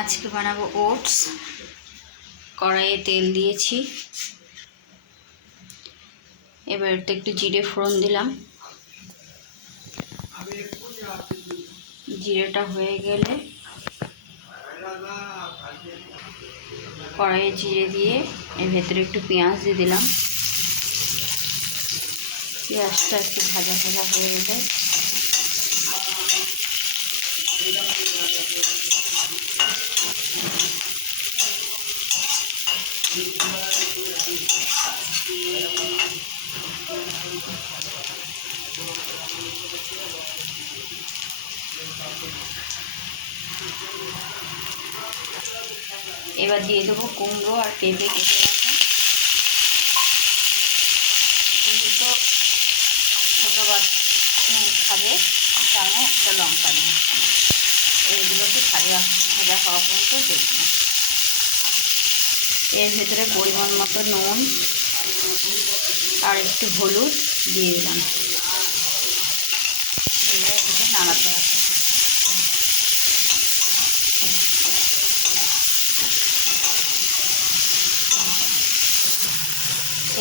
আজকে বানাবো ওটস। কড়াইয়ে তেল দিয়েছি, এবার তো একটু জিরে ফোড়ন দিলাম। জিরেটা হয়ে গেলে কড়াইয়ে জিরে দিয়ে এর ভেতরে একটু পেঁয়াজ দিয়ে দিলাম। পেঁয়াজটা একটু ভাজা ভাজা হয়ে গেলে এবার দিয়ে দেবো কুমড়ো আর পেঁপে কেটে রাখা। যেহেতু ছোটো বাচ্চা খাবে তার একটা লঙ্কা দিই। এইগুলোকে ভাজা ভাজা হওয়া পর্যন্ত দেখব। এর ভেতরে পরিমাণ মতো নুন আর একটু হলুদ দিয়ে দিলাম। এবার এটাকে নাড়াতে হবে।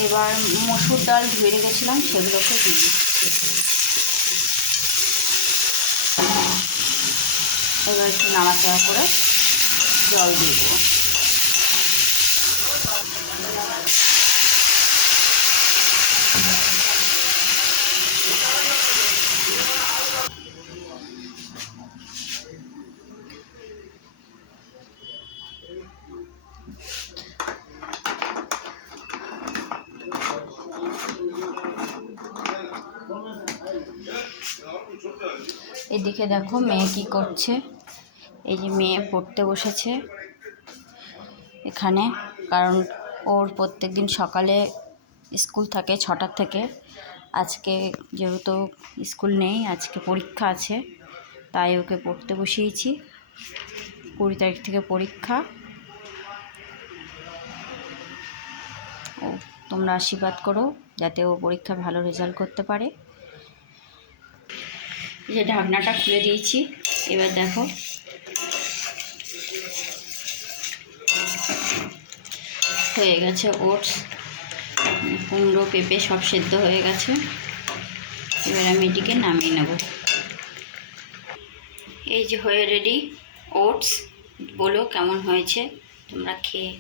এবার মসুর ডাল ধুয়ে রেখেছিলাম সেগুলোকে দিয়ে দিচ্ছি। এবার একটু নাড়াচাড়া করে জল দিয়ে দেবো। এদিকে দেখো মেয়ে কি করছে। এই যে মেয়ে পড়তে বসেছে এখানে, কারণ ওর প্রত্যেক দিন সকালে স্কুল থাকে 6টা থেকে। আজকে যেহেতু স্কুল নেই, আজকে পরীক্ষা আছে, তাই ওকে পড়তে বসিয়েছি। 20 তারিখ থেকে পরীক্ষা। ও তোমরা আশীর্বাদ করো যাতে ও পরীক্ষা ভালো রেজাল্ট করতে পারে। এই যে ঢাকনাটা খুলে দিয়েছি। এবার দেখো হয়ে গেছে ওটস, কুমড়ো পেঁপে সব সেদ্ধ হয়ে গেছে। এবার আমি এটিকে নামিয়ে নেব। এই যে হয়ে রেডি ওটস। বলো কেমন হয়েছে তোমরা খেয়ে।